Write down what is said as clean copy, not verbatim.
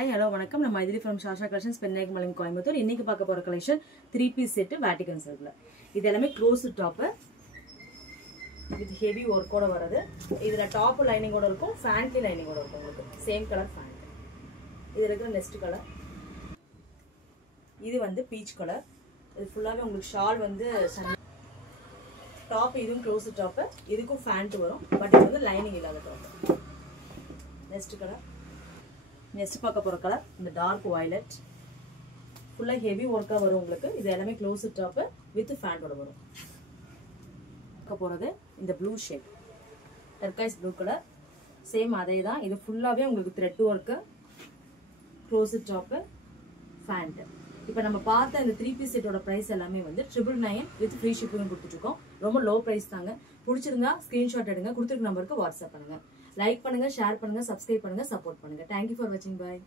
Hi, hello, வணக்கம். நான் Maithili from Shasha Collections, பெண்ணாகமலை Coimbatore. இன்னைக்கு பார்க்க போற கலெக்ஷன் 3-piece செட் வேட்டிகன் சில்க்ல. இது எல்லாமே க்ளோஸ் டாப் வித் ஹெவி ஒர்க்கோட வருது. இதுல டாப் லைனிங்கோட இருக்கும், ஃபேன்டி லைனிங்கோட இருக்கும் உங்களுக்கு. Same colour pant. இது இருக்கிற நெக்ஸ்ட் கலர். இது வந்து பீச் கலர். இது ஃபுல்லாவே உங்களுக்கு ஷால் வந்து டாப் இதுவும் க்ளோஸ் டாப். இதுக்கும் ஃபேன்ட் வரும். பட் இது வந்து லைனிங் இல்லாத டாப். Next colour. நெக்ஸ்ட் பார்க்க போற கலர் இந்த டார்க் வயலட். ஃபுல்லா ஹெவி ஒர்க்கா வரும் உங்களுக்கு. இது எல்லாமே க்ளோஸ் டாப் வித் ஃபேண்டோட வரும். பார்க்க போறது இந்த blue shade. Turquoise blue colour. Same அதே தான். இது ஃபுல்லாவே உங்களுக்கு thread work, close top, pant. இப்போ நம்ம பார்த்த இந்த 3-piece செட்டோட பிரைஸ் எல்லாமே வந்து 999 வித் ஃப்ரீ ஷிப்பிங் கொடுத்துட்டு இருக்கோம். ரொம்ப லோ பிரைஸ் தாங்க. பிடிச்சிருந்தா ஸ்கிரீன்ஷாட் எடுங்க, கொடுத்துருக்க நம்பருக்கு வாட்ஸ்அப் பண்ணுங்க. லைக் பண்ணுங்க, ஷேர் பண்ணுங்க, சப்ஸ்கிரைப் பண்ணுங்க, சப்போர்ட் பண்ணுங்க. தேங்க்யூ ஃபார் வாட்சிங். பாய்.